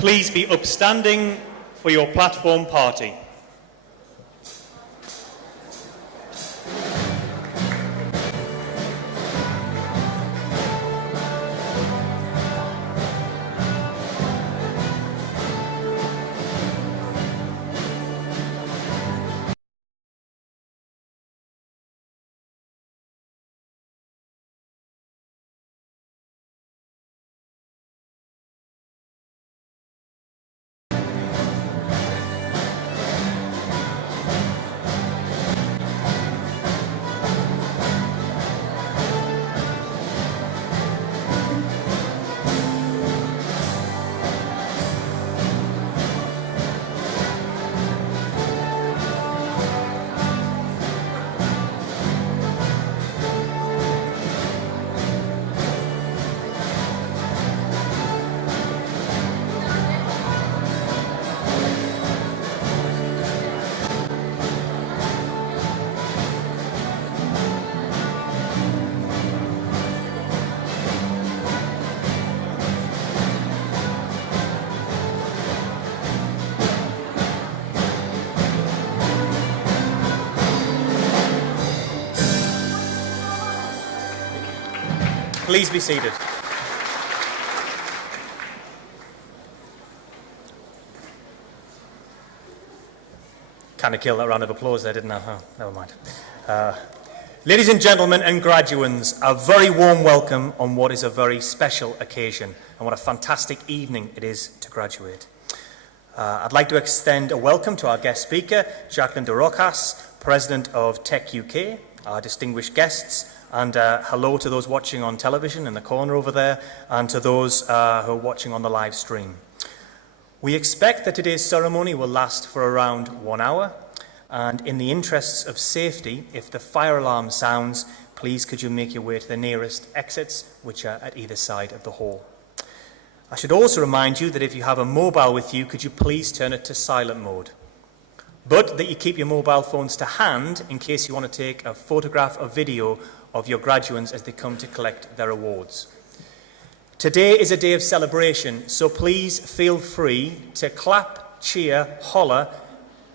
Please be upstanding for your platform party. Please be seated. Kind of killed that round of applause there, didn't I? Oh, never mind. Ladies and gentlemen and graduands, a very warm welcome on what is a very special occasion, and what a fantastic evening it is to graduate. I'd like to extend a welcome to our guest speaker, Jacqueline de Rojas, President of Tech UK, our distinguished guests, and hello to those watching on television in the corner over there, and to those who are watching on the live stream. We expect that today's ceremony will last for around 1 hour, and in the interests of safety, if the fire alarm sounds, please could you make your way to the nearest exits, which are at either side of the hall. I should also remind you that if you have a mobile with you, could you please turn it to silent mode, but that you keep your mobile phones to hand in case you want to take a photograph or video of your graduates as they come to collect their awards. Today is a day of celebration, so please feel free to clap, cheer, holler,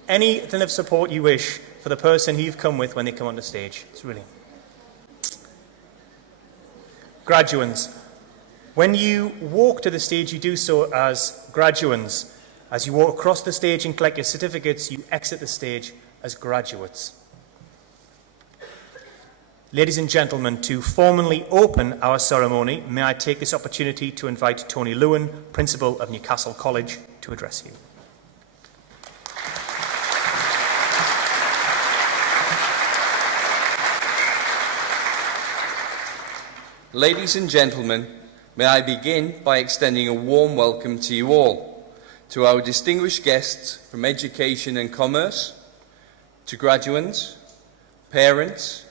anything of support you wish for the person who you've come with when they come on the stage. It's really... Graduands, when you walk to the stage, you do so as graduands. As you walk across the stage and collect your certificates, you exit the stage as graduates. Ladies and gentlemen, to formally open our ceremony, may I take this opportunity to invite Tony Lewin, Principal of Newcastle College, to address you. Ladies and gentlemen, may I begin by extending a warm welcome to you all, to our distinguished guests from Education and Commerce, to graduates, parents,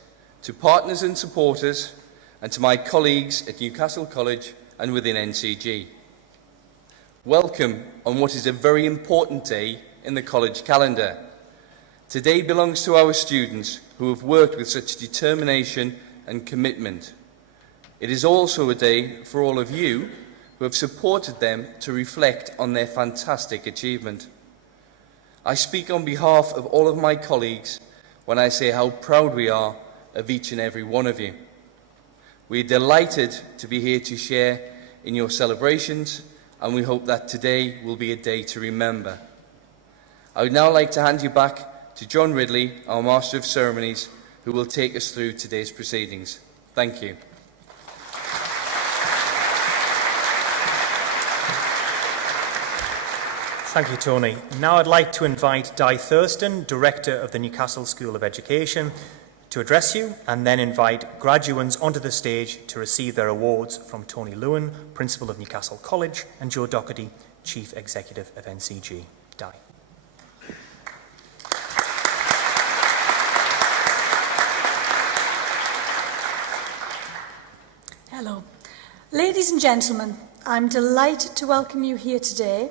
to partners and supporters, and to my colleagues at Newcastle College and within NCG. Welcome on what is a very important day in the college calendar. Today belongs to our students who have worked with such determination and commitment. It is also a day for all of you who have supported them to reflect on their fantastic achievement. I speak on behalf of all of my colleagues when I say how proud we are of each and every one of you. We are delighted to be here to share in your celebrations, and we hope that today will be a day to remember. I would now like to hand you back to John Ridley, our Master of Ceremonies, who will take us through today's proceedings. Thank you. Thank you, Tony. Now I'd like to invite Di Thurston, Director of the Newcastle School of Education, to address you, and then invite graduates onto the stage to receive their awards from Tony Lewin, Principal of Newcastle College, and Joe Doherty, Chief Executive of NCG. Di. Hello. Ladies and gentlemen, I'm delighted to welcome you here today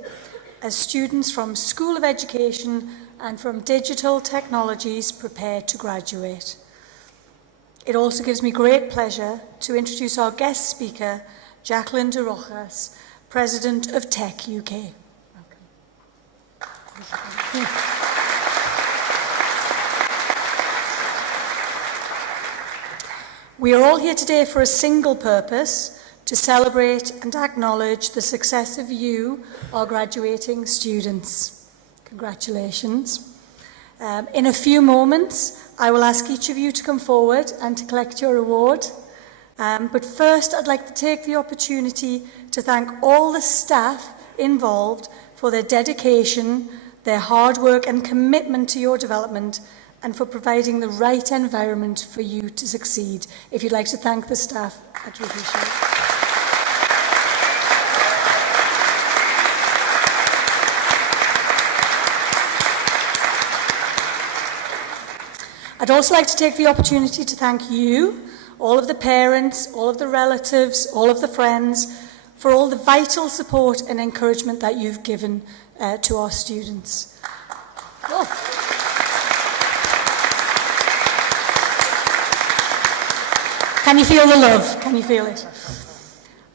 as students from School of Education and from Digital Technologies prepare to graduate. It also gives me great pleasure to introduce our guest speaker, Jacqueline de Rojas, President of Tech UK. We are all here today for a single purpose, to celebrate and acknowledge the success of you, our graduating students. Congratulations. In a few moments, I will ask each of you to come forward and to collect your award. But first, I'd like to take the opportunity to thank all the staff involved for their dedication, their hard work and commitment to your development, and for providing the right environment for you to succeed. If you'd like to thank the staff, I'd really appreciate it. I'd also like to take the opportunity to thank you, all of the parents, all of the relatives, all of the friends, for all the vital support and encouragement that you've given to our students. Oh. Can you feel the love? Can you feel it?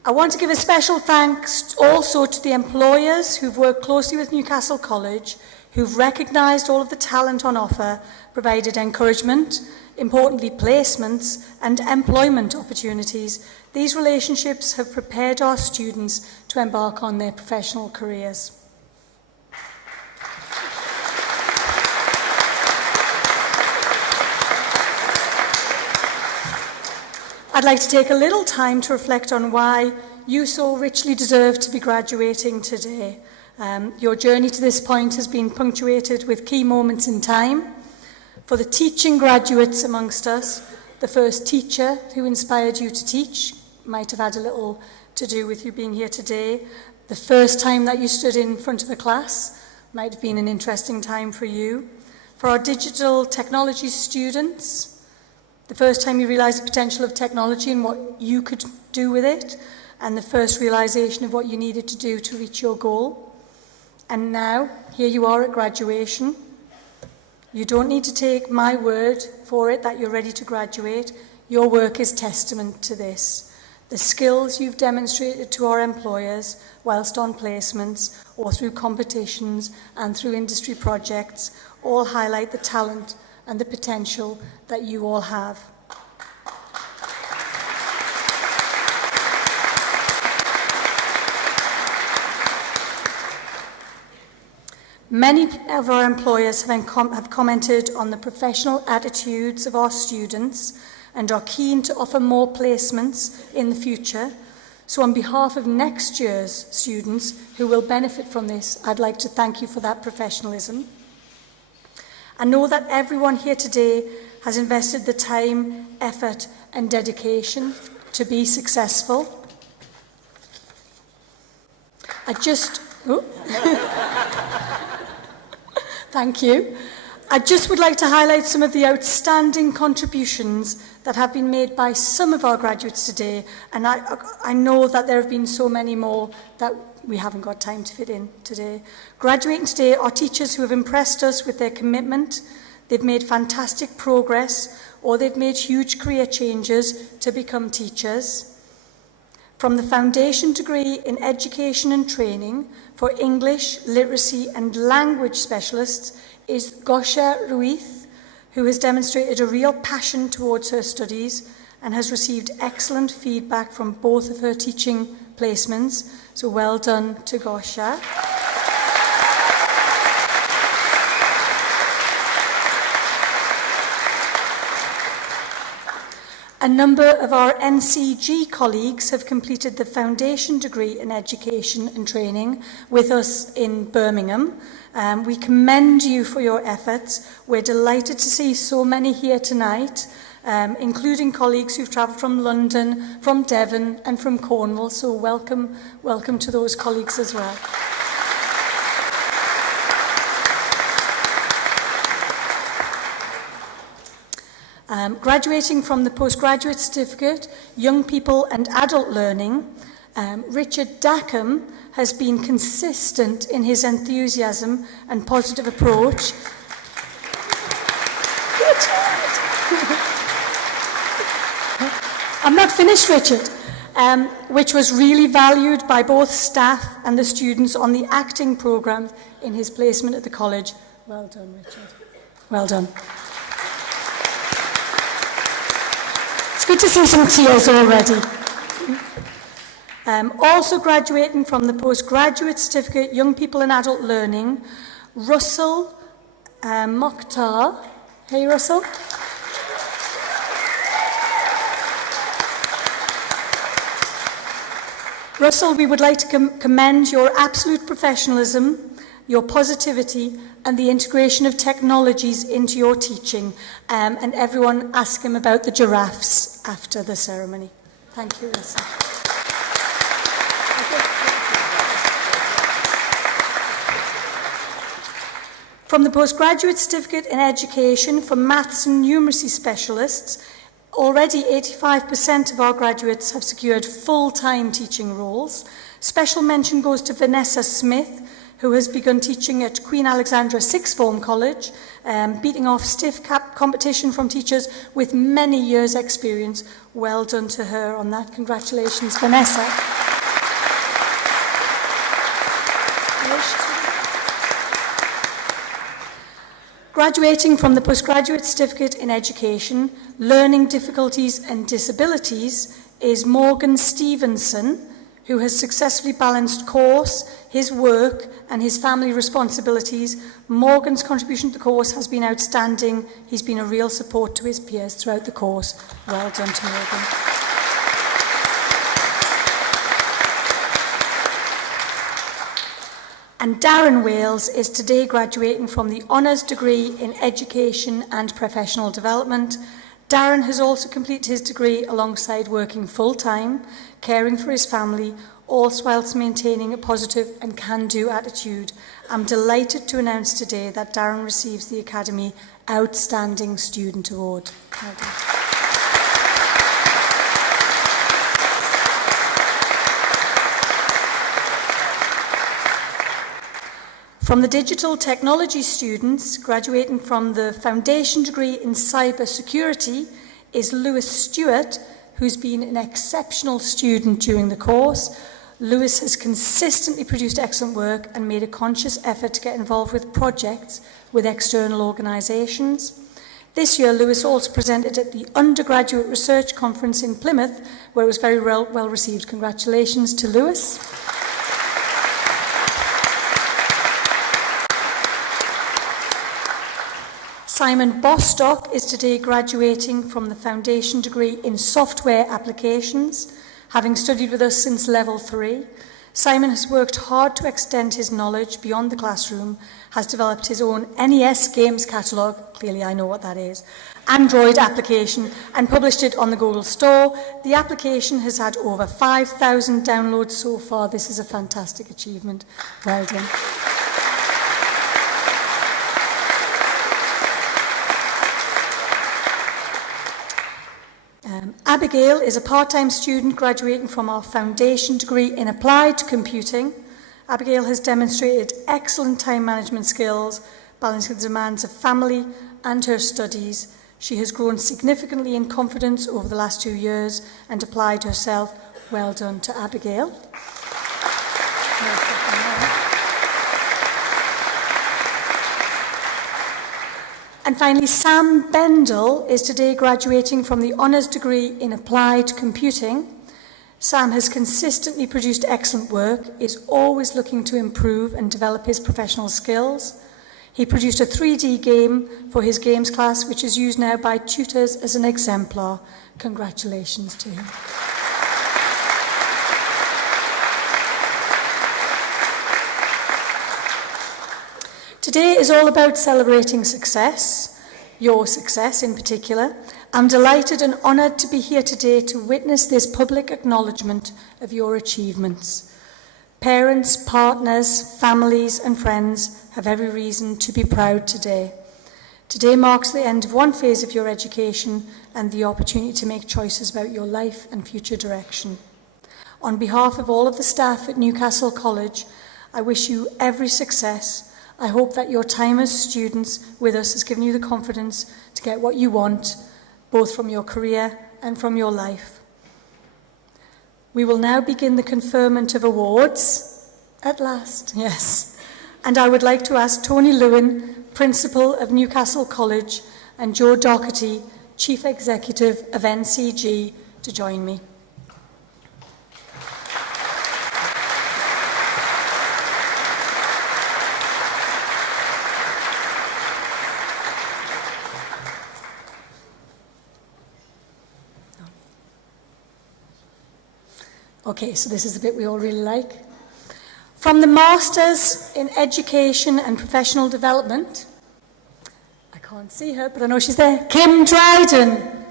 I want to give a special thanks also to the employers who've worked closely with Newcastle College, who've recognised all of the talent on offer, provided encouragement, importantly placements and employment opportunities. These relationships have prepared our students to embark on their professional careers. I'd like to take a little time to reflect on why you so richly deserve to be graduating today. Your journey to this point has been punctuated with key moments in time. For the teaching graduates amongst us, the first teacher who inspired you to teach might have had a little to do with you being here today. The first time that you stood in front of a class might have been an interesting time for you. For our digital technology students, the first time you realised the potential of technology and what you could do with it, and the first realisation of what you needed to do to reach your goal. And now, here you are at graduation. You don't need to take my word for it that you're ready to graduate. Your work is testament to this. The skills you've demonstrated to our employers whilst on placements or through competitions and through industry projects all highlight the talent and the potential that you all have. Many of our employers have commented on the professional attitudes of our students and are keen to offer more placements in the future. So on behalf of next year's students who will benefit from this, I'd like to thank you for that professionalism. I know that everyone here today has invested the time, effort and dedication to be successful. Thank you. I just would like to highlight some of the outstanding contributions that have been made by some of our graduates today, and I know that there have been so many more that we haven't got time to fit in today. Graduating today are teachers who have impressed us with their commitment. They've made fantastic progress, or they've made huge career changes to become teachers. From the foundation degree in education and training for English, literacy and language specialists is Gosha Ruiz, who has demonstrated a real passion towards her studies and has received excellent feedback from both of her teaching placements. So well done to Gosha. A number of our NCG colleagues have completed the foundation degree in education and training with us in Birmingham. We commend you for your efforts. We're delighted to see so many here tonight, including colleagues who've travelled from London, from Devon and from Cornwall. So welcome to those colleagues as well. Graduating from the postgraduate certificate, Young People and Adult Learning, Richard Dackham has been consistent in his enthusiasm and positive approach. I'm not finished, Richard. which was really valued by both staff and the students on the acting programme in his placement at the college. Well done, Richard. Well done. It's good to see some tears already. Also graduating from the postgraduate certificate, Young People and Adult Learning, Russell Mokhtar. Hey, Russell. Russell, we would like to commend your absolute professionalism, your positivity, and the integration of technologies into your teaching. And everyone ask him about the giraffes after the ceremony. Thank you, Russell. From the postgraduate certificate in education for maths and numeracy specialists, already 85% of our graduates have secured full-time teaching roles. Special mention goes to Vanessa Smith, who has begun teaching at Queen Alexandra Sixth Form College, beating off stiff competition from teachers with many years' experience. Well done to her on that. Congratulations, Vanessa. Graduating from the postgraduate certificate in education, learning difficulties and disabilities, is Morgan Stevenson, who has successfully balanced course, his work and his family responsibilities. Morgan's contribution to the course has been outstanding. He's been a real support to his peers throughout the course. Well done to Morgan. And Darren Wales is today graduating from the Honours degree in Education and Professional Development. Darren has also completed his degree alongside working full-time, caring for his family, all whilst maintaining a positive and can-do attitude. I'm delighted to announce today that Darren receives the Academy Outstanding Student Award. Well done. From the digital technology students graduating from the foundation degree in cyber security is Lewis Stewart, who's been an exceptional student during the course. Lewis has consistently produced excellent work and made a conscious effort to get involved with projects with external organisations. This year, Lewis also presented at the Undergraduate Research Conference in Plymouth, where it was very well received. Congratulations to Lewis. Simon Bostock is today graduating from the foundation degree in software applications, having studied with us since level 3. Simon has worked hard to extend his knowledge beyond the classroom, has developed his own NES games catalogue, clearly I know what that is, Android application, and published it on the Google Store. The application has had over 5,000 downloads so far. This is a fantastic achievement. Well done. Abigail is a part-time student graduating from our foundation degree in applied computing. Abigail has demonstrated excellent time management skills, balancing the demands of family and her studies. She has grown significantly in confidence over the last 2 years and applied herself. Well done to Abigail. And finally, Sam Bendel is today graduating from the Honours degree in Applied Computing. Sam has consistently produced excellent work, is always looking to improve and develop his professional skills. He produced a 3D game for his games class, which is used now by tutors as an exemplar. Congratulations to him. Today is all about celebrating success, your success in particular. I'm delighted and honoured to be here today to witness this public acknowledgement of your achievements. Parents, partners, families and friends have every reason to be proud today. Today marks the end of one phase of your education and the opportunity to make choices about your life and future direction. On behalf of all of the staff at Newcastle College, I wish you every success. I hope that your time as students with us has given you the confidence to get what you want, both from your career and from your life. We will now begin the conferment of awards. At last, yes. And I would like to ask Tony Lewin, Principal of Newcastle College, and Joe Doherty, Chief Executive of NCG, to join me. Okay, so this is the bit we all really like. From the Masters in Education and Professional Development, I can't see her, but I know she's there, Kim Dryden.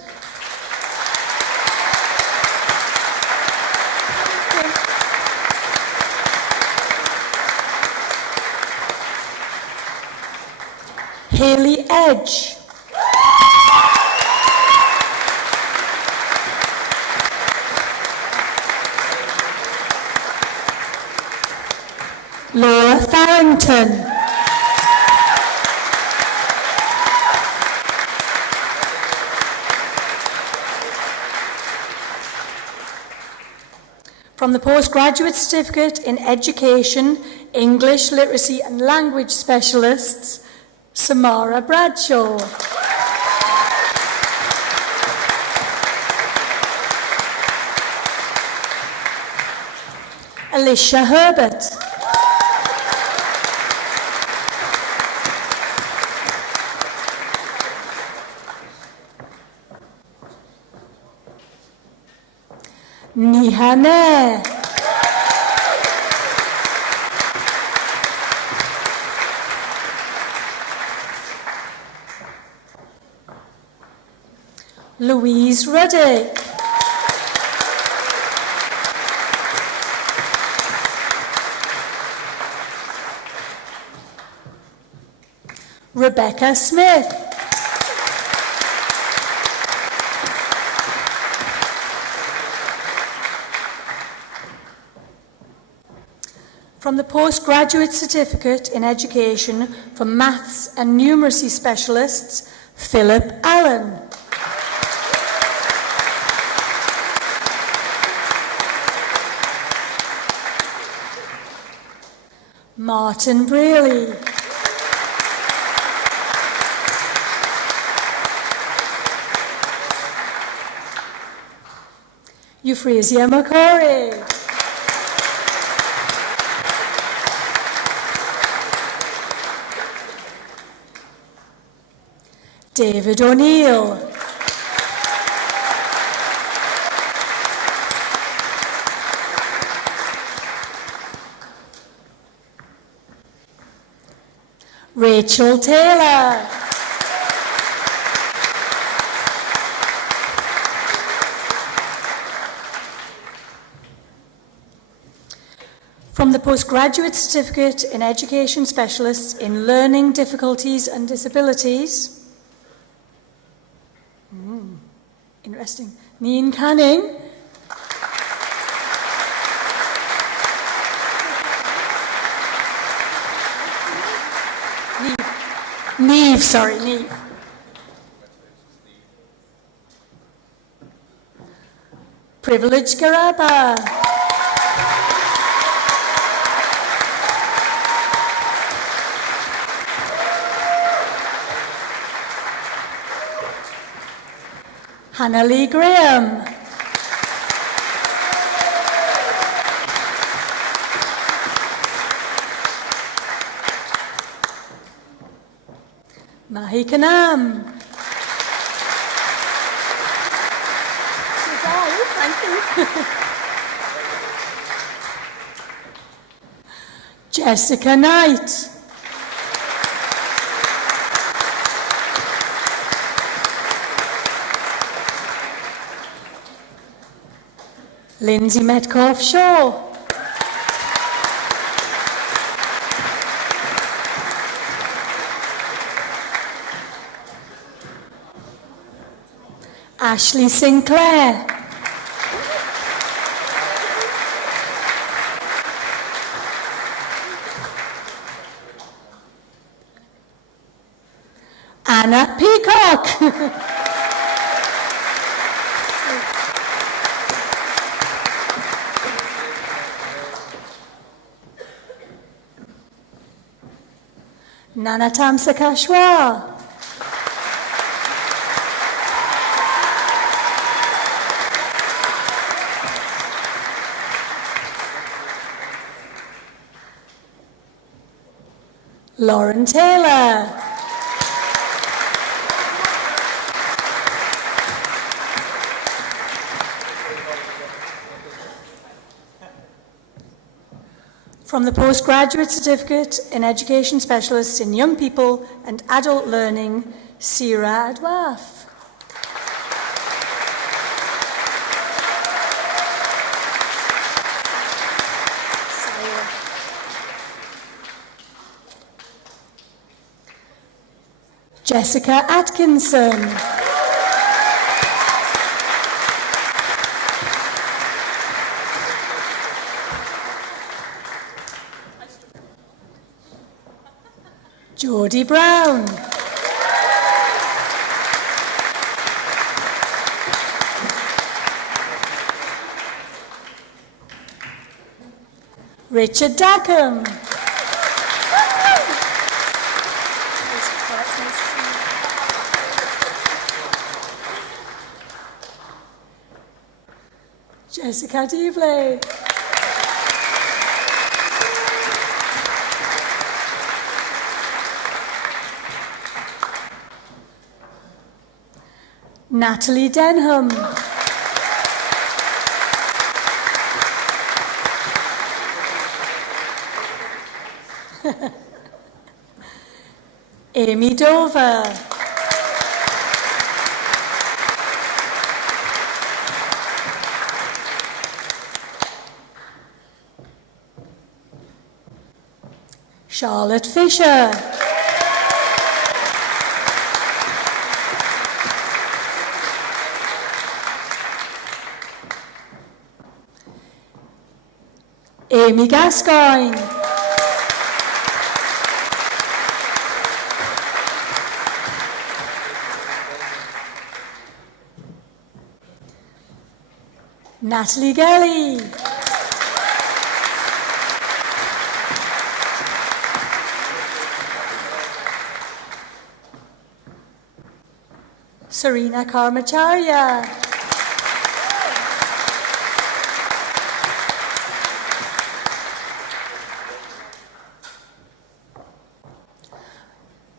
Hayley Edge. Laura Farrington. From the Postgraduate Certificate in Education, English, Literacy and Language Specialists, Samara Bradshaw. Alicia Herbert. Nihane. Louise Ruddick. Rebecca Smith. From the Postgraduate Certificate in Education for Maths and Numeracy Specialists, Philip Allen. Martin Brearley. Euphrasia McCory. David O'Neill. Rachel Taylor. From the Postgraduate Certificate in Education Specialists in Learning Difficulties and Disabilities, interesting, Neen Canning. Neve. Privilege Garaba. Hannah Lee Graham. Mahi Kanam. Jessica Knight. Lindsay Metcalf Shaw. Ashley Sinclair. Anna Peacock. Nanatam Sakashwa. Lauren Taylor. From the Postgraduate Certificate in Education Specialists in Young People and Adult Learning, Sira Adwaf. Jessica Atkinson. Geordie Brown. Richard Dackham. Jessica Devley. Natalie Denham. Amy Dover. Charlotte Fisher. Amy Gascoigne. Natalie Gelly. Serena Karmacharya.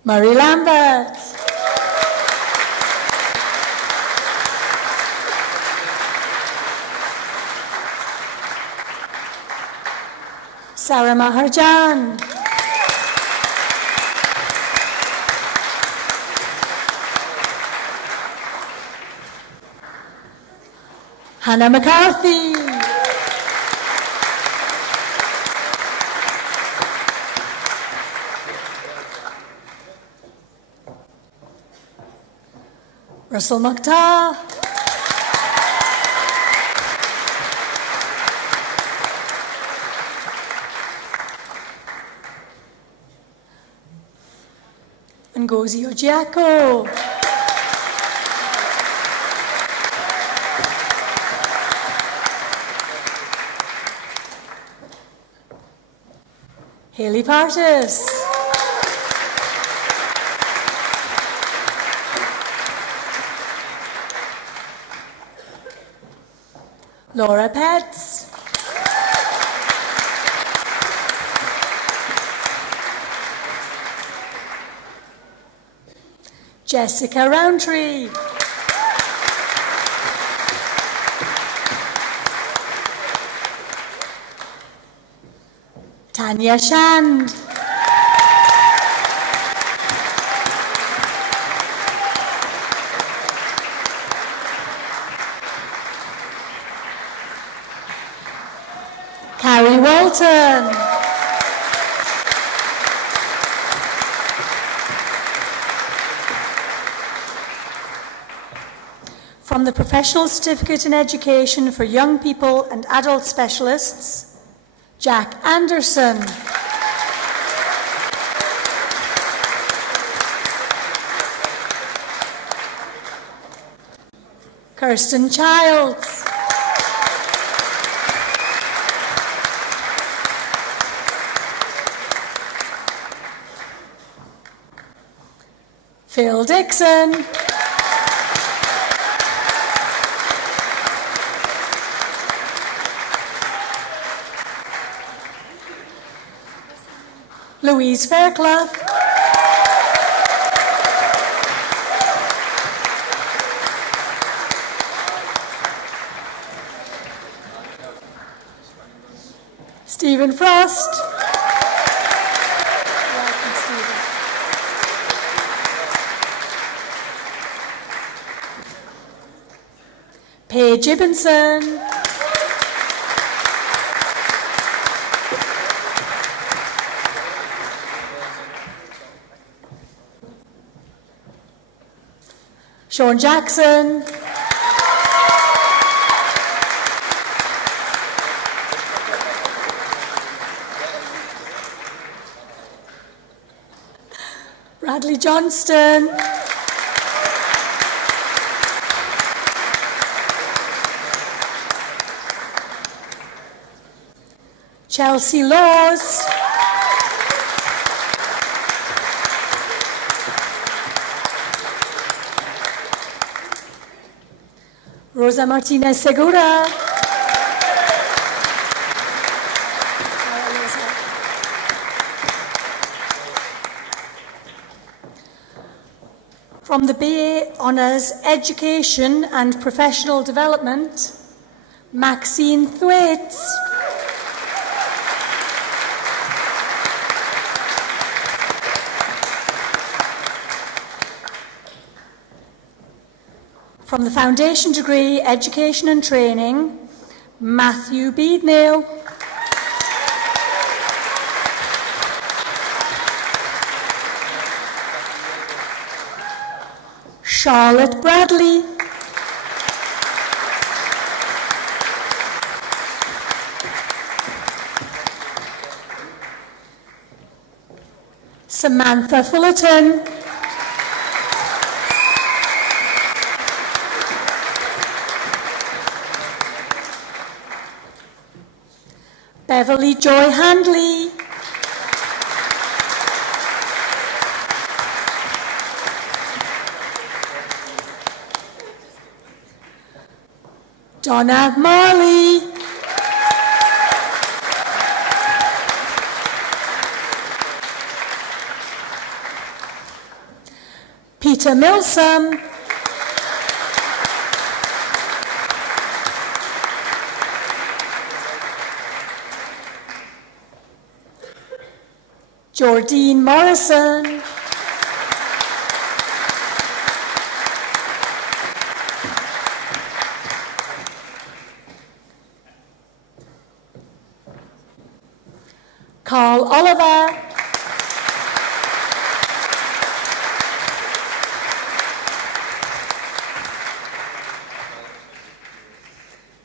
Murray Lambert. Sarah Maharjan. Hannah McCarthy. Russell Mukhtar. Ngozi Ojiako. Haley Partis. Laura Petts. Jessica Roundtree. Tanya Shand. Carrie Walton. From the Professional Certificate in Education for Young People and Adult Specialists, Jack Anderson. Kirsten Childs. Phil Dixon. Louise Fairclough. Stephen Frost. Welcome, Stephen. Paige Ibbenson. Sean Jackson. Bradley Johnston. Chelsea Laws. Rosa Martinez Segura. From the BA Honours Education and Professional Development, Maxine Thwaites. From the Foundation Degree Education and Training, Matthew Beednail. Charlotte Bradley. Samantha Fullerton. Beverly Joy Handley. Donna Marley. Peter Milsom. Jordine Morrison. Carl Oliver.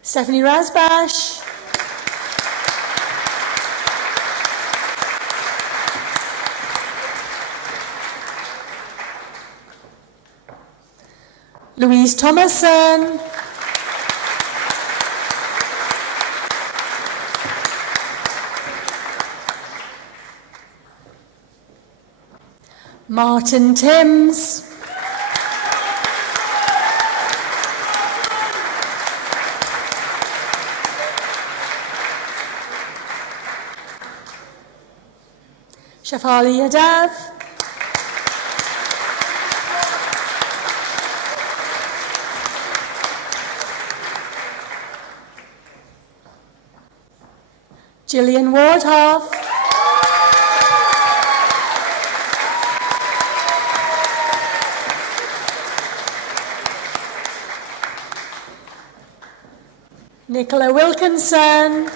Stephanie Rasbash. Louise Thomason. Martin Timms. Shafali Yadav. Gillian Wardhoff. Nicola Wilkinson.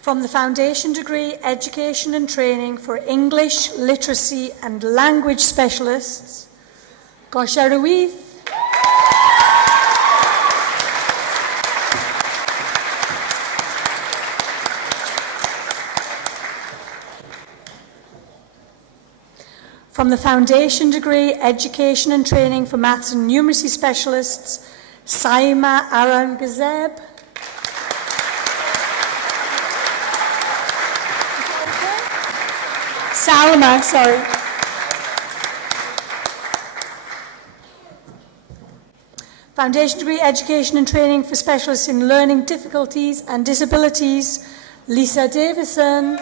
From the Foundation Degree Education and Training for English, Literacy and Language Specialists, Gosha Ruiz. From the Foundation Degree Education and Training for Maths and Numeracy Specialists, Saima Arangazeb. Salma, sorry. Foundation Degree Education and Training for Specialists in Learning Difficulties and Disabilities, Lisa Davison.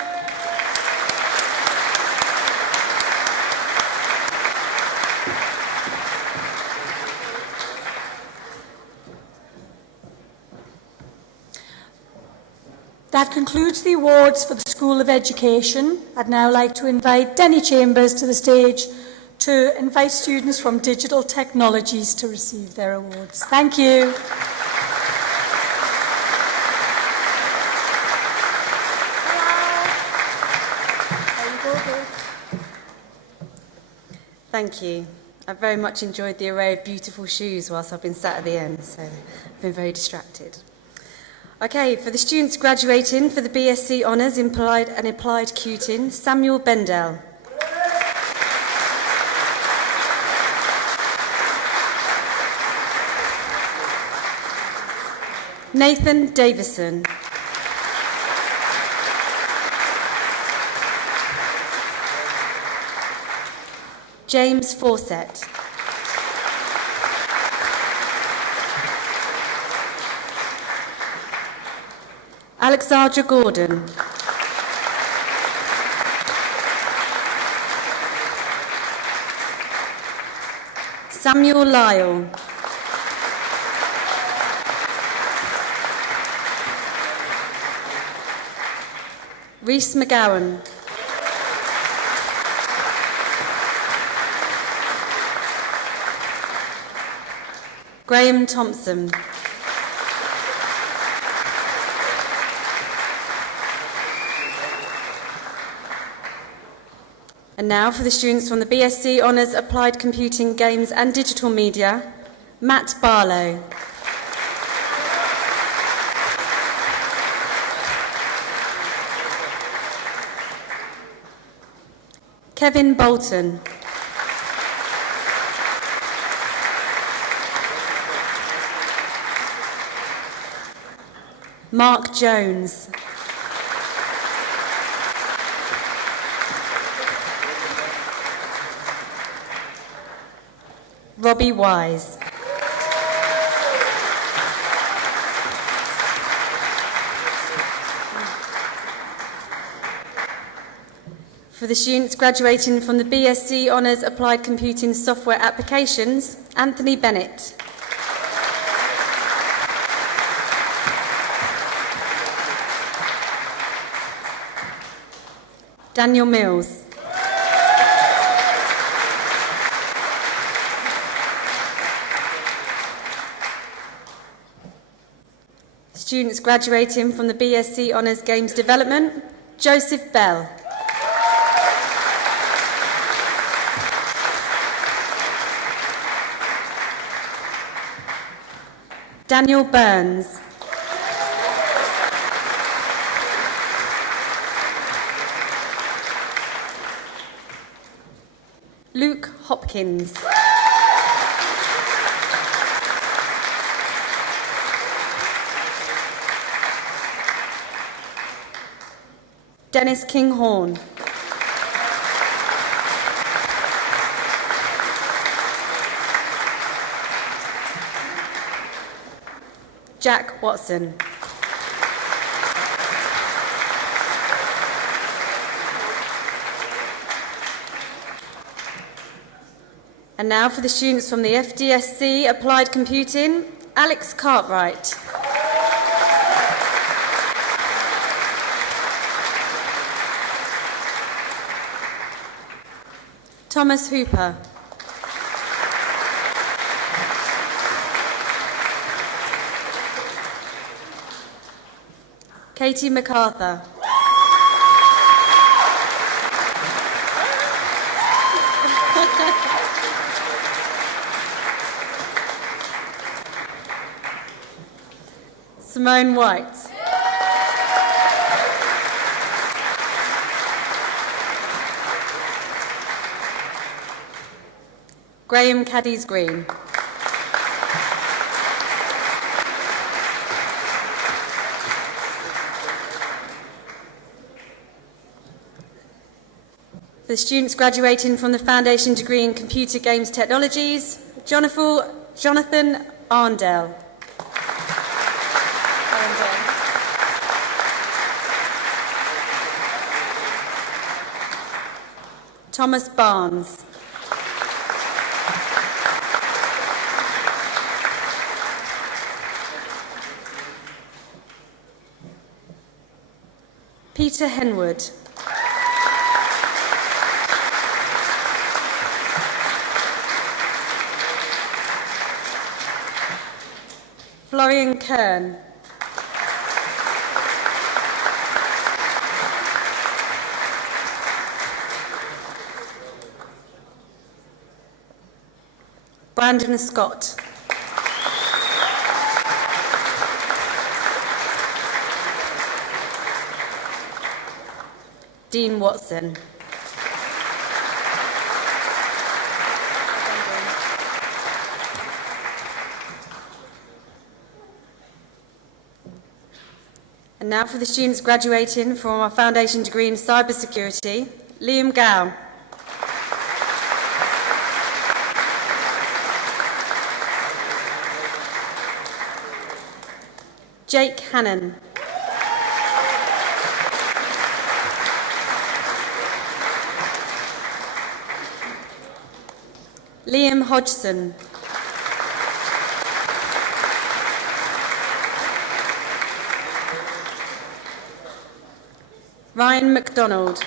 That concludes the awards for the School of Education. I'd now like to invite Denny Chambers to the stage to invite students from Digital Technologies to receive their awards. Thank you. Thank you. I've very much enjoyed the array of beautiful shoes whilst I've been sat at the end, so I've been very distracted. Okay, for the students graduating for the BSc Honours in Applied and Applied Computing, Samuel Bendel. Nathan Davison. James Fawcett. Alexandra Gordon. Samuel Lyle. Rhys McGowan. Graham Thompson. And now for the students from the BSc Honours Applied Computing, Games and Digital Media, Matt Barlow. Kevin Bolton. Mark Jones. Robbie Wise. For the students graduating from the BSc Honours Applied Computing Software Applications, Anthony Bennett. Daniel Mills. Students graduating from the BSc Honours Games Development, Joseph Bell. Daniel Burns. Luke Hopkins. Dennis Kinghorn. Jack Watson. And now for the students from the FDSC Applied Computing, Alex Cartwright. Thomas Hooper. Katie MacArthur. Simone White. Graham Caddies Green. For the students graduating from the Foundation degree in Computer Games Technologies, Jonathan Arndale. Thomas Barnes. Peter Henwood. Florian Kern. Brandon Scott. Dean Watson. And now for the students graduating from our Foundation degree in Cybersecurity, Liam Gow. Jake Hannon. Liam Hodgson. Ryan MacDonald.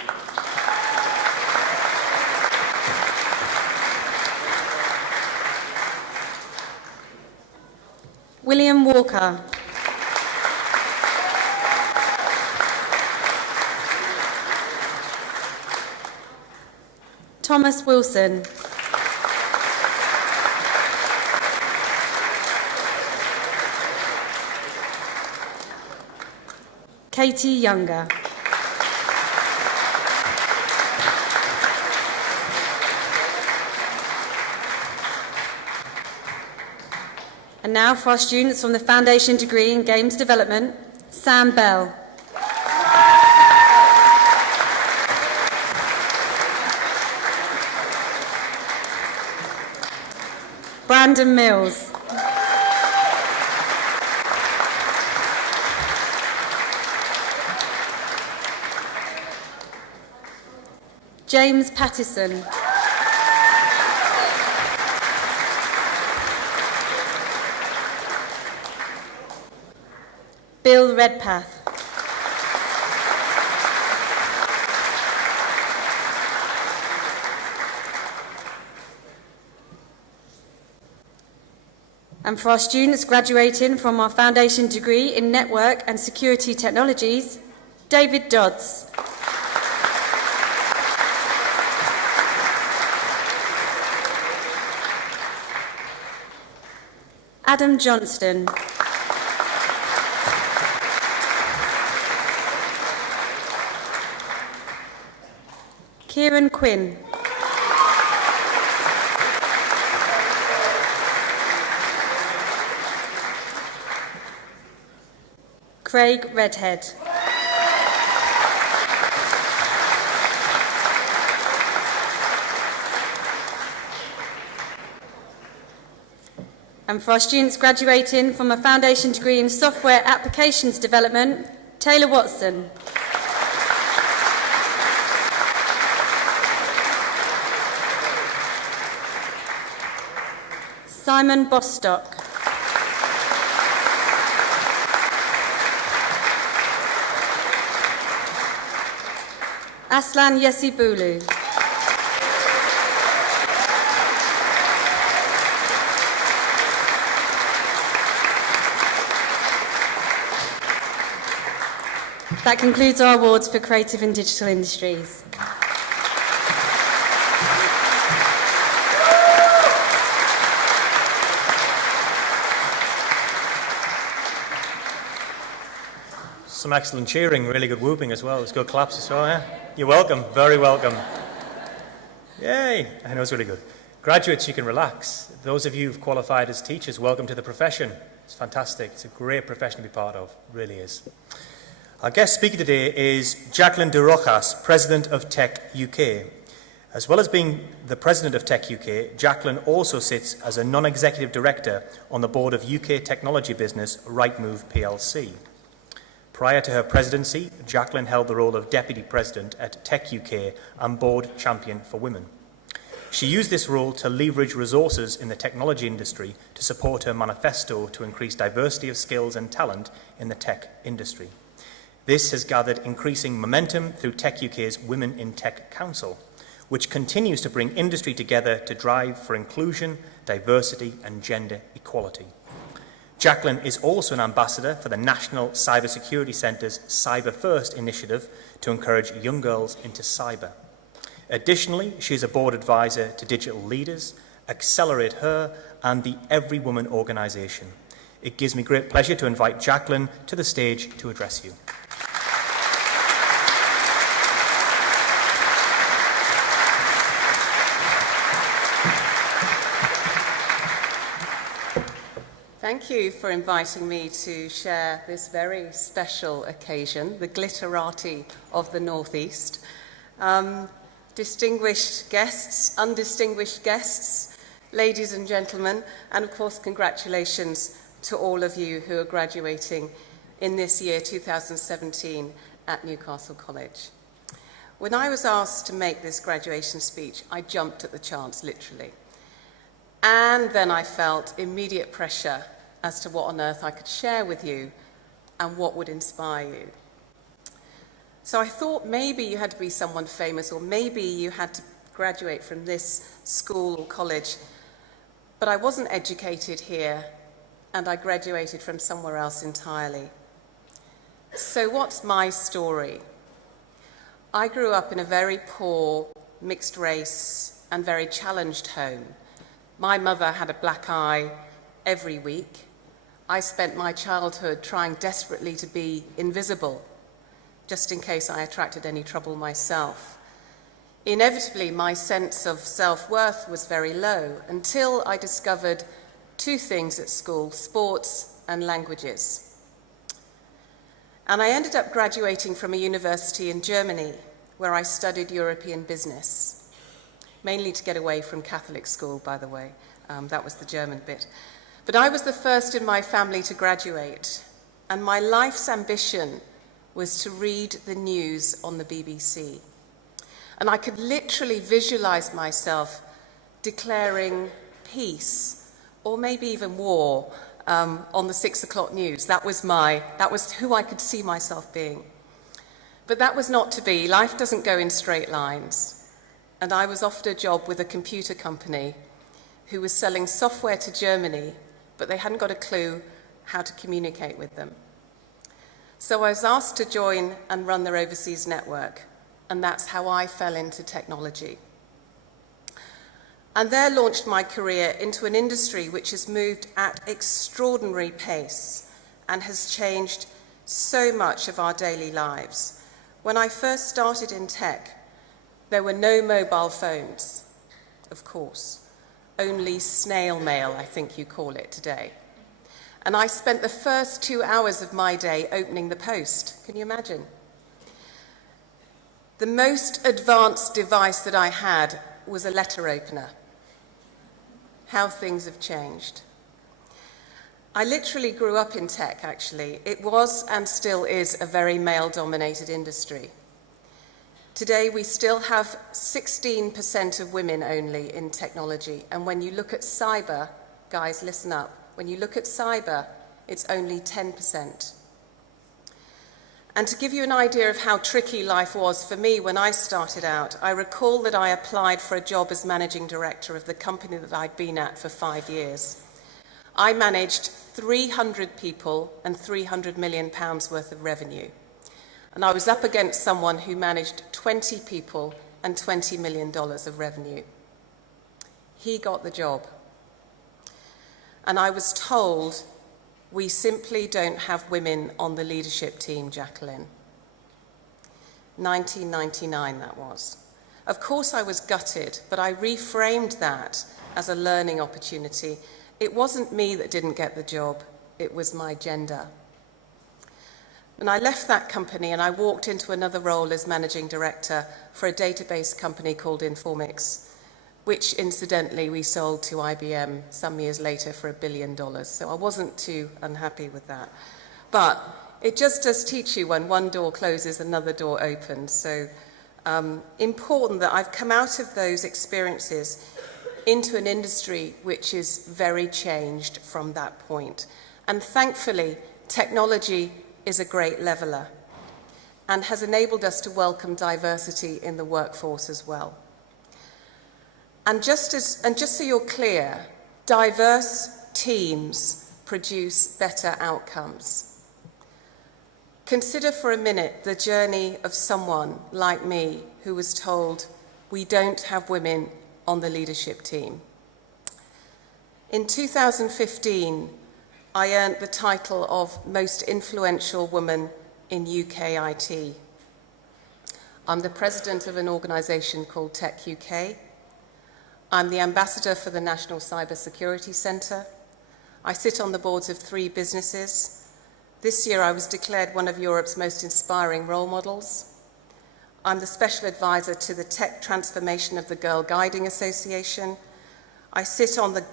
William Walker. Thomas Wilson. Katie Younger. And now for our students from the Foundation degree in Games Development, Sam Bell. Brandon Mills. James Pattison. Bill Redpath. And for our students graduating from our Foundation degree in Network and Security Technologies, David Dodds. Adam Johnston. Kieran Quinn. Craig Redhead. And for our students graduating from a Foundation degree in Software Applications Development, Taylor Watson. Simon Bostock. Aslan Yesibulu. That concludes our awards for creative and digital industries. Some excellent cheering, really good whooping as well. It was good claps as well, yeah? You're welcome, very welcome. Yay, I know it's really good. Graduates, you can relax. Those of you who've qualified as teachers, welcome to the profession. It's fantastic. It's a great profession to be part of, it really is. Our guest speaker today is Jacqueline de Rojas, President of Tech UK. As well as being the president of Tech UK, Jacqueline also sits as a non-executive director on the board of UK technology business Rightmove plc. Prior to her presidency, Jacqueline held the role of deputy president at Tech UK and board champion for women. She used this role to leverage resources in the technology industry to support her manifesto to increase diversity of skills and talent in the tech industry. This has gathered increasing momentum through Tech UK's Women in Tech Council, which continues to bring industry together to drive for inclusion, diversity and gender equality. Jacqueline is also an ambassador for the National Cybersecurity Centre's Cyber First initiative to encourage young girls into cyber. Additionally, she is a board advisor to Digital Leaders, Accelerate Her and the Every Woman organisation. It gives me great pleasure to invite Jacqueline to the stage to address you. Thank you for inviting me to share this very special occasion, the glitterati of the North East. Distinguished guests, undistinguished guests, ladies and gentlemen, and of course congratulations to all of you who are graduating in this year 2017 at Newcastle College. When I was asked to make this graduation speech, I jumped at the chance, literally. And then I felt immediate pressure as to what on earth I could share with you and what would inspire you. So I thought maybe you had to be someone famous, or maybe you had to graduate from this school or college, but I wasn't educated here and I graduated from somewhere else entirely. So what's my story? I grew up in a very poor, mixed race and very challenged home. My mother had a black eye every week. I spent my childhood trying desperately to be invisible, just in case I attracted any trouble myself. Inevitably, my sense of self-worth was very low until I discovered two things at school: sports and languages. And I ended up graduating from a university in Germany, where I studied European business, mainly to get away from Catholic school, by the way. That was the German bit. But I was the first in my family to graduate, and my life's ambition was to read the news on the BBC. And I could literally visualize myself declaring peace, or maybe even war, on the 6 o'clock news. That was who I could see myself being. But that was not to be. Life doesn't go in straight lines. And I was offered a job with a computer company who was selling software to Germany, but they hadn't got a clue how to communicate with them. So I was asked to join and run their overseas network, and that's how I fell into technology. And there launched my career into an industry which has moved at extraordinary pace and has changed so much of our daily lives. When I first started in tech, there were no mobile phones, of course. Only snail mail, I think you call it today. And I spent the first 2 hours of my day opening the post. Can you imagine? The most advanced device that I had was a letter opener. How things have changed. I literally grew up in tech, actually. It was and still is a very male-dominated industry. Today, we still have 16% of women only in technology. And when you look at cyber, guys, listen up. When you look at cyber, it's only 10%. And to give you an idea of how tricky life was for me when I started out, I recall that I applied for a job as managing director of the company that I'd been at for 5 years. I managed 300 people and £300 million worth of revenue. And I was up against someone who managed 20 people and $20 million of revenue. He got the job. And I was told, we simply don't have women on the leadership team, Jacqueline. 1999 that was. Of course I was gutted, but I reframed that as a learning opportunity. It wasn't me that didn't get the job, it was my gender. And I left that company and I walked into another role as managing director for a database company called Informix, which incidentally we sold to IBM some years later for $1 billion. So I wasn't too unhappy with that. But it just does teach you when one door closes, another door opens. So important that I've come out of those experiences into an industry which is very changed from that point. And thankfully, technology is a great leveler and has enabled us to welcome diversity in the workforce as well. And just so you're clear, diverse teams produce better outcomes. Consider for a minute the journey of someone like me who was told, we don't have women on the leadership team. In 2015, I earned the title of Most Influential Woman in UK IT. I'm the president of an organisation called Tech UK. I'm the ambassador for the National Cyber Security Centre. I sit on the boards of 3 businesses. This year I was declared one of Europe's most inspiring role models. I'm the special advisor to the Tech Transformation of the Girl Guiding Association. I sit on the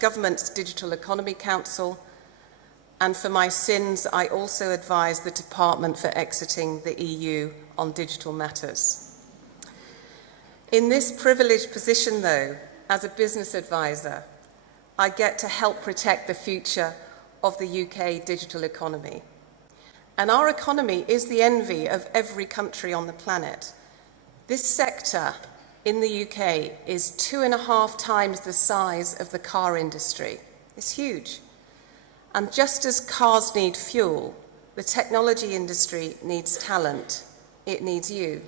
government's Digital Economy Council. And for my sins, I also advise the Department for exiting the EU on digital matters. In this privileged position, though, as a business advisor, I get to help protect the future of the UK digital economy. And our economy is the envy of every country on the planet. This sector in the UK is 2.5 times the size of the car industry. It's huge. And just as cars need fuel, the technology industry needs talent. It needs you,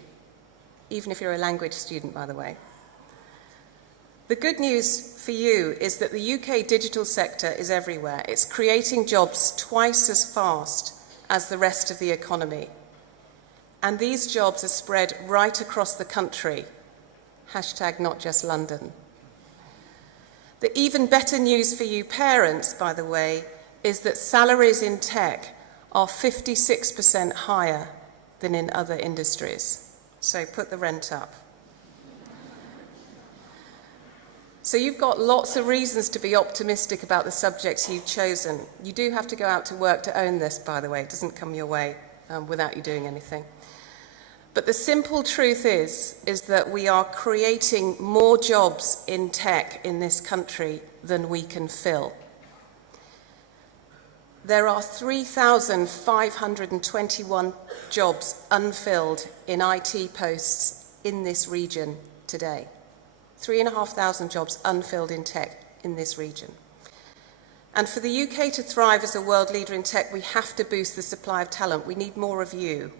even if you're a language student, by the way. The good news for you is that the UK digital sector is everywhere. It's creating jobs twice as fast as the rest of the economy. And these jobs are spread right across the country. Hashtag not just London. The even better news for you parents, by the way, is that salaries in tech are 56% higher than in other industries. So put the rent up. So you've got lots of reasons to be optimistic about the subjects you've chosen. You do have to go out to work to own this, by the way. It doesn't come your way without you doing anything. But the simple truth is that we are creating more jobs in tech in this country than we can fill. There are 3,521 jobs unfilled in IT posts in this region today. 3,500 jobs unfilled in tech in this region. And for the UK to thrive as a world leader in tech, we have to boost the supply of talent. We need more of you.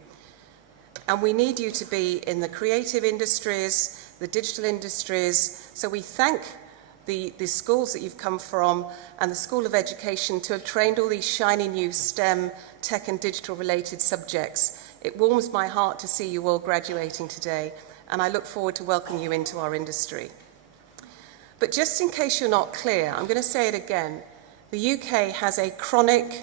And we need you to be in the creative industries, the digital industries. So we thank the schools that you've come from and the School of Education to have trained all these shiny new STEM, tech and digital related subjects. It warms my heart to see you all graduating today, and I look forward to welcoming you into our industry. But just in case you're not clear, I'm going to say it again. The UK has a chronic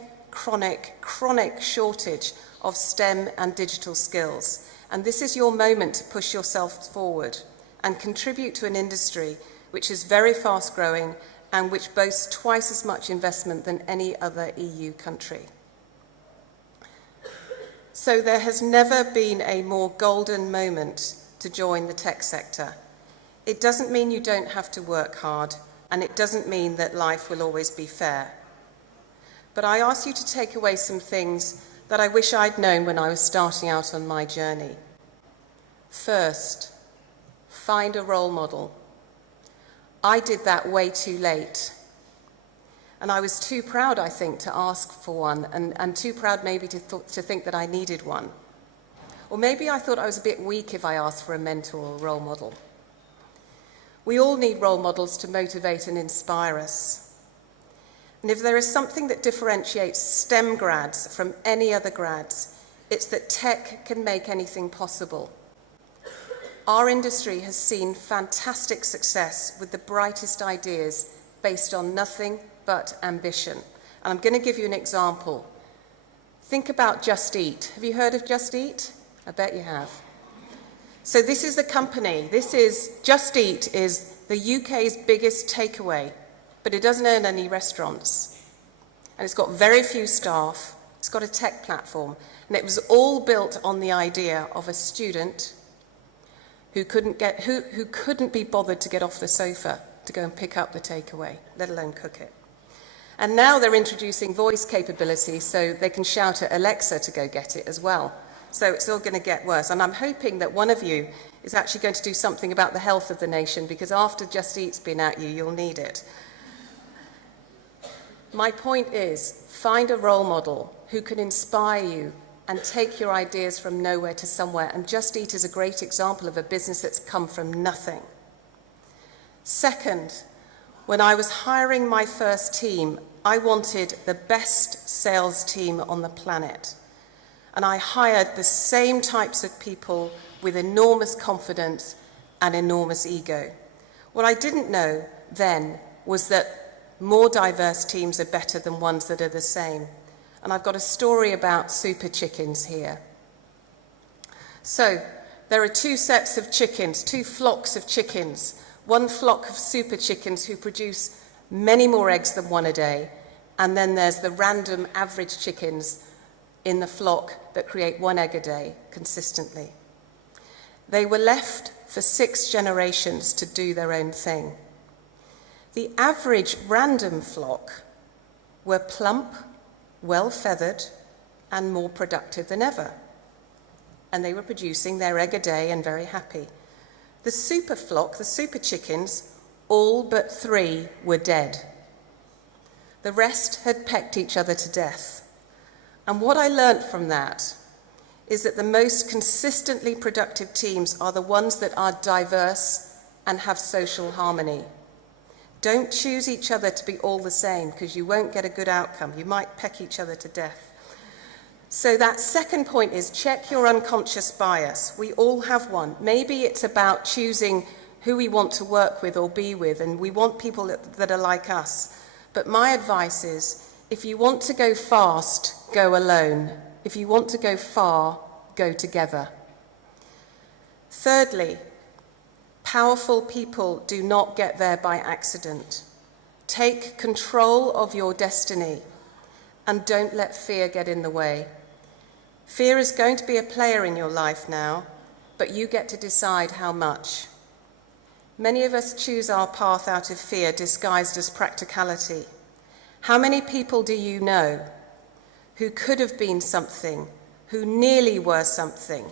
shortage of STEM and digital skills. And this is your moment to push yourself forward and contribute to an industry which is very fast growing and which boasts twice as much investment than any other EU country. So there has never been a more golden moment to join the tech sector. It doesn't mean you don't have to work hard, and it doesn't mean that life will always be fair. But I ask you to take away some things that I wish I'd known when I was starting out on my journey. First, find a role model. I did that way too late. And I was too proud, I think, to ask for one, and too proud maybe to think that I needed one. Or maybe I thought I was a bit weak if I asked for a mentor or a role model. We all need role models to motivate and inspire us. And if there is something that differentiates STEM grads from any other grads, it's that tech can make anything possible. Our industry has seen fantastic success with the brightest ideas based on nothing but ambition. And I'm going to give you an example. Think about Just Eat. Have you heard of Just Eat? I bet you have. So this is the company. Just Eat is the UK's biggest takeaway, but it doesn't own any restaurants. And it's got very few staff. It's got a tech platform. And it was all built on the idea of a student who couldn't be bothered to get off the sofa to go and pick up the takeaway, let alone cook it. And now they're introducing voice capability so they can shout at Alexa to go get it as well. So it's all going to get worse. And I'm hoping that one of you is actually going to do something about the health of the nation, because after Just Eat's been at you, you'll need it. My point is, find a role model who can inspire you and take your ideas from nowhere to somewhere. And Just Eat is a great example of a business that's come from nothing. Second, when I was hiring my first team, I wanted the best sales team on the planet. And I hired the same types of people with enormous confidence and enormous ego. What I didn't know then was that more diverse teams are better than ones that are the same. And I've got a story about super chickens here. So, there are two sets of chickens, two flocks of chickens. One flock of super chickens who produce many more eggs than one a day. And then there's the random average chickens in the flock that create one egg a day consistently. They were left for 6 generations to do their own thing. The average random flock were plump, well-feathered, and more productive than ever. And they were producing their egg a day and very happy. The super flock, the super chickens, all but 3 were dead. The rest had pecked each other to death. And what I learnt from that is that the most consistently productive teams are the ones that are diverse and have social harmony. Don't choose each other to be all the same, because you won't get a good outcome. You might peck each other to death. So that second point is check your unconscious bias. We all have one. Maybe it's about choosing who we want to work with or be with, and we want people that are like us. But my advice is, if you want to go fast, go alone. If you want to go far, go together. Thirdly, powerful people do not get there by accident. Take control of your destiny and don't let fear get in the way. Fear is going to be a player in your life now, but you get to decide how much. Many of us choose our path out of fear disguised as practicality. How many people do you know who could have been something, who nearly were something,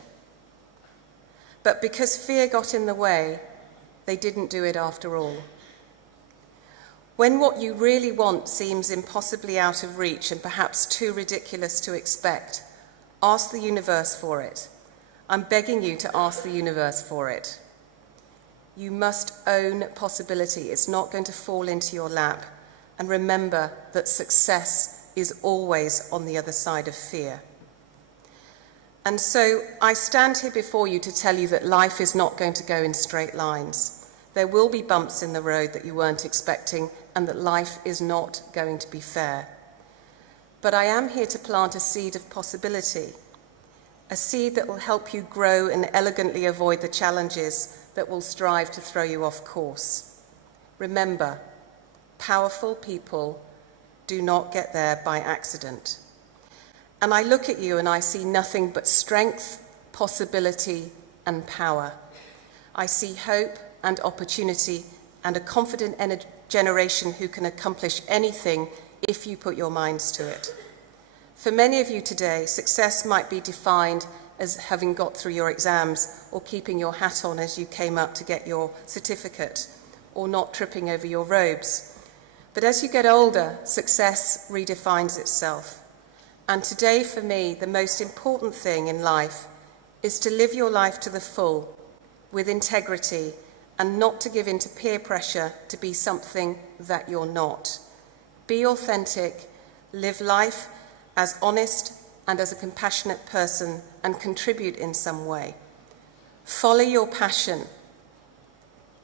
but because fear got in the way, they didn't do it after all? When what you really want seems impossibly out of reach and perhaps too ridiculous to expect, ask the universe for it. I'm begging you to ask the universe for it. You must own possibility. It's not going to fall into your lap. And remember that success is always on the other side of fear. And so I stand here before you to tell you that life is not going to go in straight lines. There will be bumps in the road that you weren't expecting, and that life is not going to be fair. But I am here to plant a seed of possibility, a seed that will help you grow and elegantly avoid the challenges that will strive to throw you off course. Remember, powerful people do not get there by accident. And I look at you and I see nothing but strength, possibility, and power. I see hope and opportunity and a confident generation who can accomplish anything if you put your minds to it. For many of you today, success might be defined as having got through your exams or keeping your hat on as you came up to get your certificate or not tripping over your robes. But as you get older, success redefines itself. And today, for me, the most important thing in life is to live your life to the full, with integrity, and not to give in to peer pressure to be something that you're not. Be authentic, live life as honest and as a compassionate person, and contribute in some way. Follow your passion.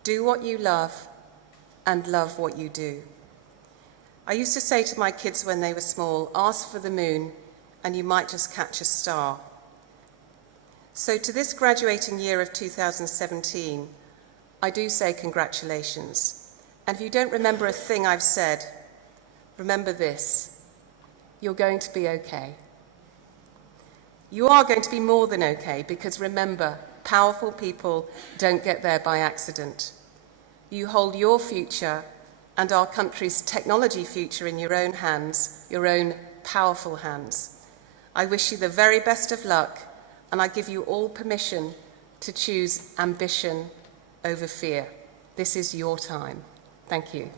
Do what you love, and love what you do. I used to say to my kids when they were small, ask for the moon and you might just catch a star. So to this graduating year of 2017, I do say congratulations. And if you don't remember a thing I've said, remember this: you're going to be okay. You are going to be more than okay, because remember, powerful people don't get there by accident. You hold your future and our country's technology future in your own hands, your own powerful hands. I wish you the very best of luck, and I give you all permission to choose ambition over fear. This is your time. Thank you.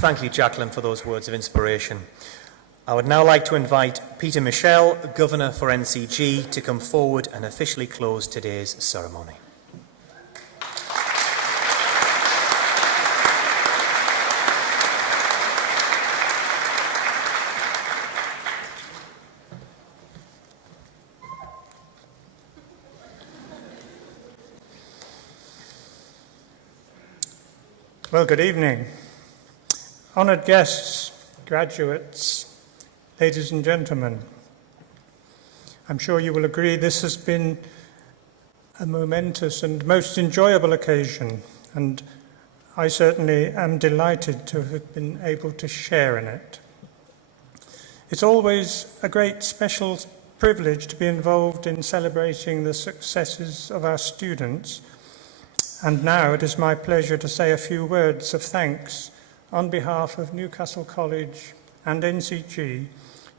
Thank you, Jacqueline, for those words of inspiration. I would now like to invite Peter Michel, Governor for NCG, to come forward and officially close today's ceremony. Well, good evening. Honoured guests, graduates, ladies and gentlemen, I'm sure you will agree this has been a momentous and most enjoyable occasion, and I certainly am delighted to have been able to share in it. It's always a great special privilege to be involved in celebrating the successes of our students, and now it is my pleasure to say a few words of thanks on behalf of Newcastle College and NCG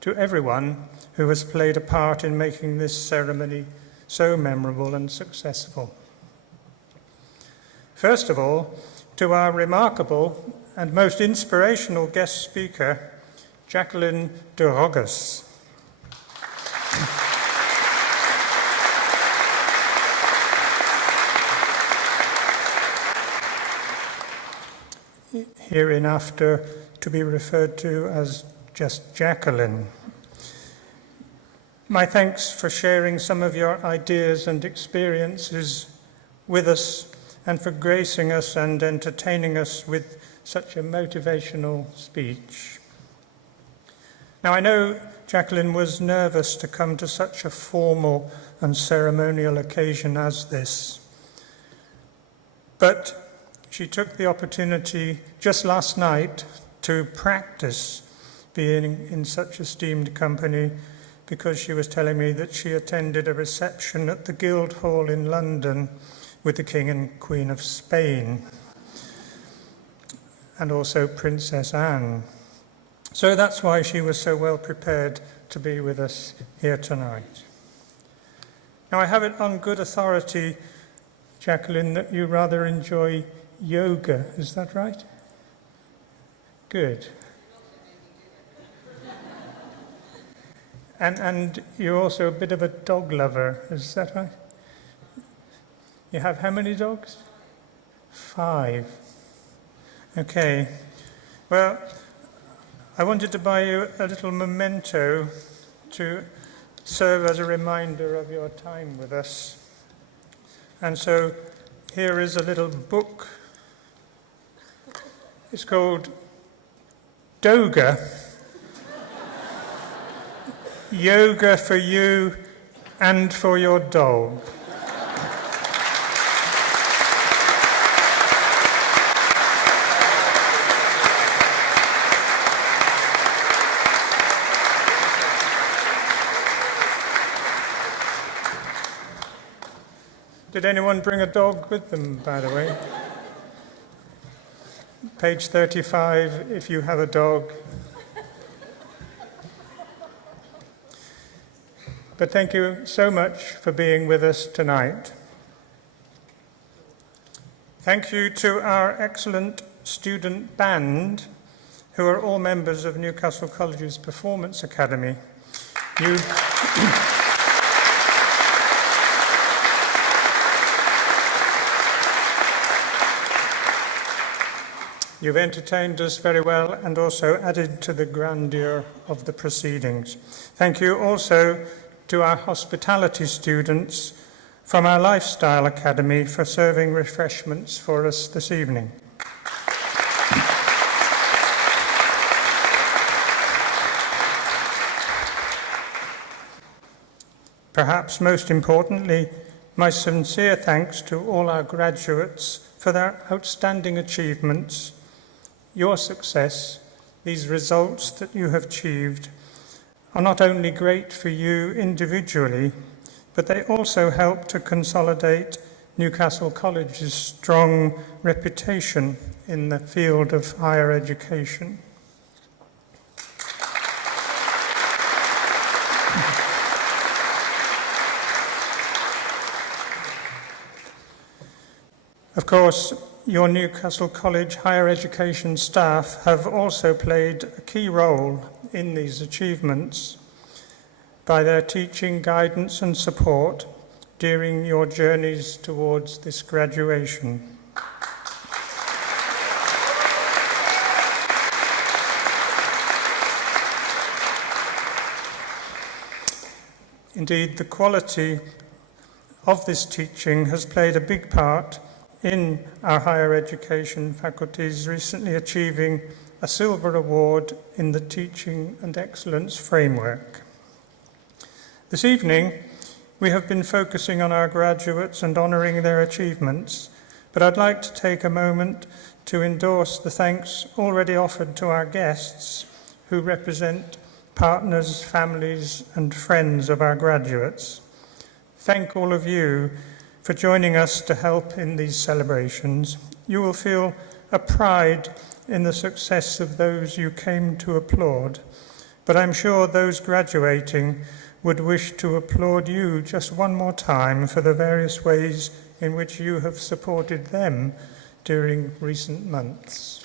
to everyone who has played a part in making this ceremony so memorable and successful. First of all, to our remarkable and most inspirational guest speaker, Jacqueline de Rogas. Hereinafter to be referred to as just Jacqueline. My thanks for sharing some of your ideas and experiences with us, and for gracing us and entertaining us with such a motivational speech. Now, I know Jacqueline was nervous to come to such a formal and ceremonial occasion as this, but she took the opportunity just last night to practice being in such esteemed company, because she was telling me that she attended a reception at the Guildhall in London with the King and Queen of Spain, and also Princess Anne. So that's why she was so well prepared to be with us here tonight. Now, I have it on good authority, Jacqueline, that you rather enjoy yoga, is that right? Good. And you're also a bit of a dog lover, is that right? You have how many dogs? 5. Okay. Well, I wanted to buy you a little memento to serve as a reminder of your time with us. And so here is a little book. It's called Doga, Yoga for You and for Your Dog. Did anyone bring a dog with them, by the way? Page 35, if you have a dog. But thank you so much for being with us tonight. Thank you to our excellent student band, who are all members of Newcastle College's Performance Academy. You've entertained us very well and also added to the grandeur of the proceedings. Thank you also to our hospitality students from our Lifestyle Academy for serving refreshments for us this evening. Perhaps most importantly, my sincere thanks to all our graduates for their outstanding achievements. Your success, these results that you have achieved, are not only great for you individually, but they also help to consolidate Newcastle College's strong reputation in the field of higher education. Of course, your Newcastle College higher education staff have also played a key role in these achievements by their teaching, guidance and support during your journeys towards this graduation. Indeed, the quality of this teaching has played a big part in our higher education faculties recently achieving a silver award in the Teaching and Excellence Framework. This evening, we have been focusing on our graduates and honouring their achievements, but I'd like to take a moment to endorse the thanks already offered to our guests who represent partners, families and friends of our graduates. Thank all of you for joining us to help in these celebrations. You will feel a pride in the success of those you came to applaud, but I'm sure those graduating would wish to applaud you just one more time for the various ways in which you have supported them during recent months.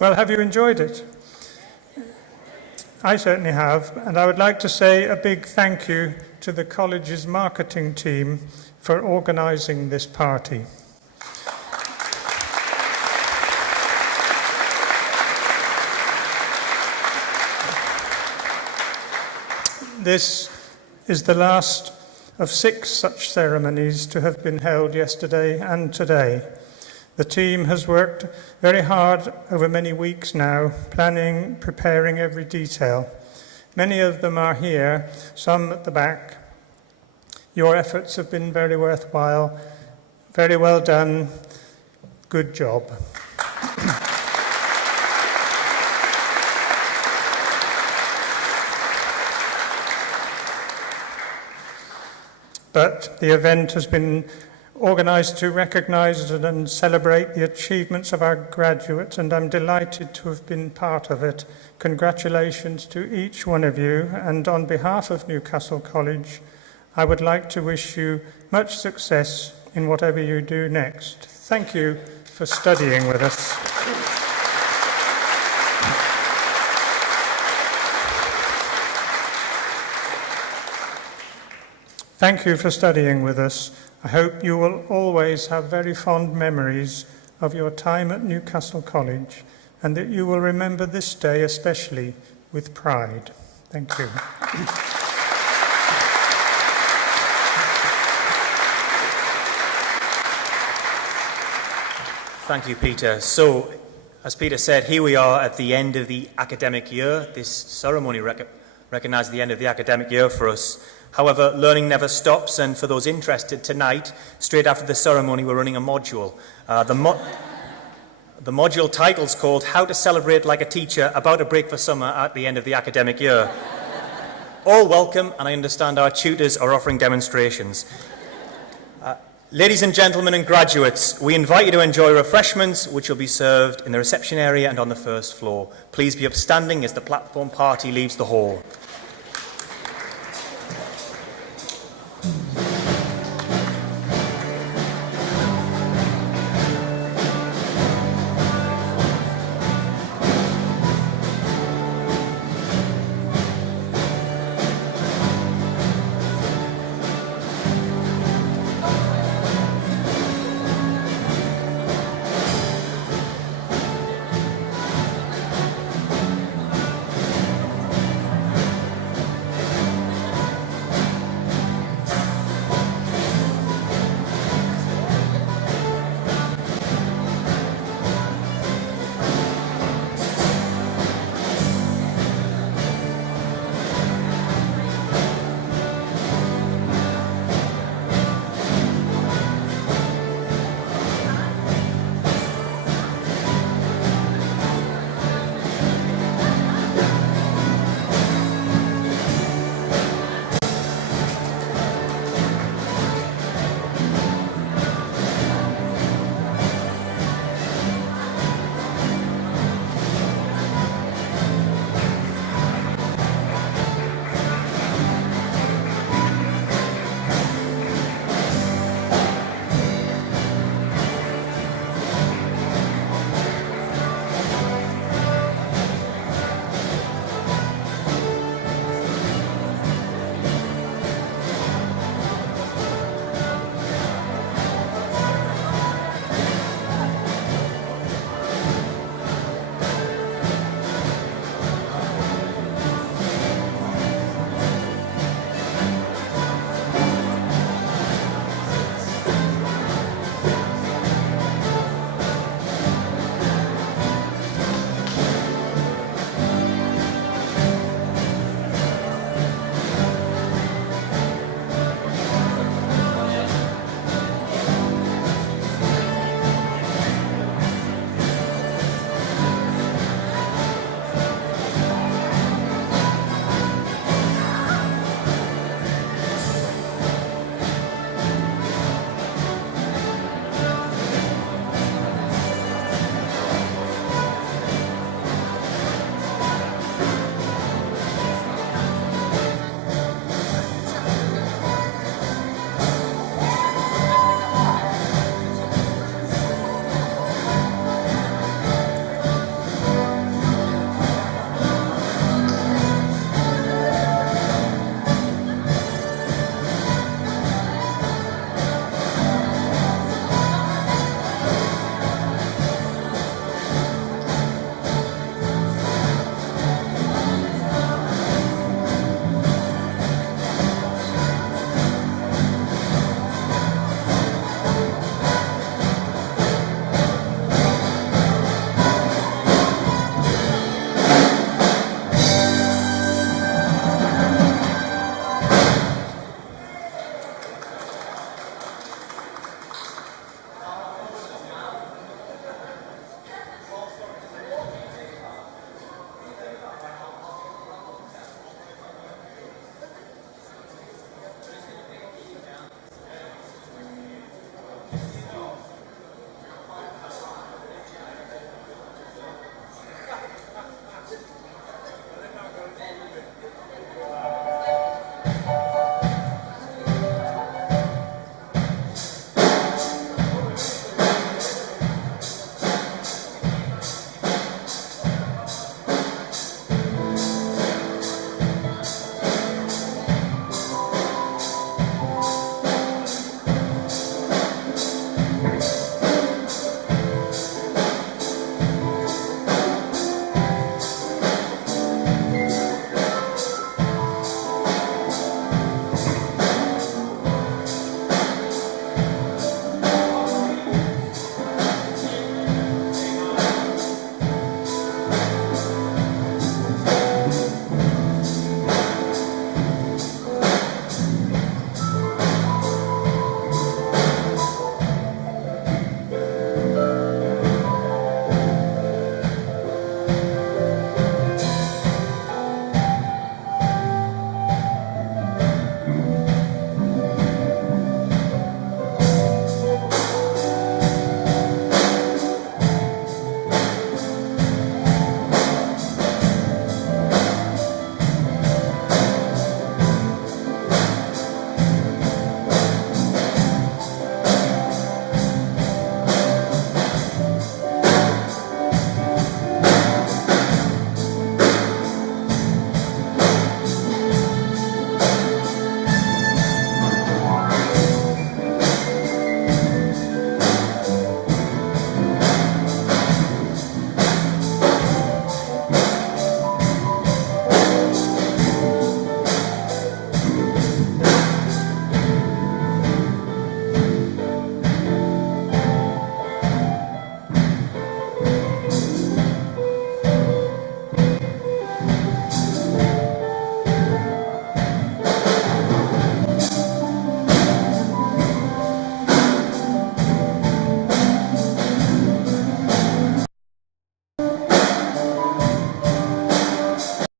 Well, have you enjoyed it? I certainly have, and I would like to say a big thank you to the college's marketing team for organising this party. This is the last of 6 such ceremonies to have been held yesterday and today. The team has worked very hard over many weeks now, planning, preparing every detail. Many of them are here, some at the back. Your efforts have been very worthwhile. Very well done. Good job. But the event has been organised to recognise and celebrate the achievements of our graduates, and I'm delighted to have been part of it. Congratulations to each one of you, and on behalf of Newcastle College, I would like to wish you much success in whatever you do next. Thank you for studying with us. Thank you for studying with us. I hope you will always have very fond memories of your time at Newcastle College and that you will remember this day especially with pride. Thank you. Thank you, Peter. So, as Peter said, here we are at the end of the academic year. This ceremony recognises the end of the academic year for us. However, learning never stops, and for those interested tonight, straight after the ceremony, we're running a module. The module title's called How to Celebrate Like a Teacher About a Break for Summer at the End of the Academic Year. All welcome, and I understand our tutors are offering demonstrations. Ladies and gentlemen and graduates, we invite you to enjoy refreshments which will be served in the reception area and on the first floor. Please be upstanding as the platform party leaves the hall.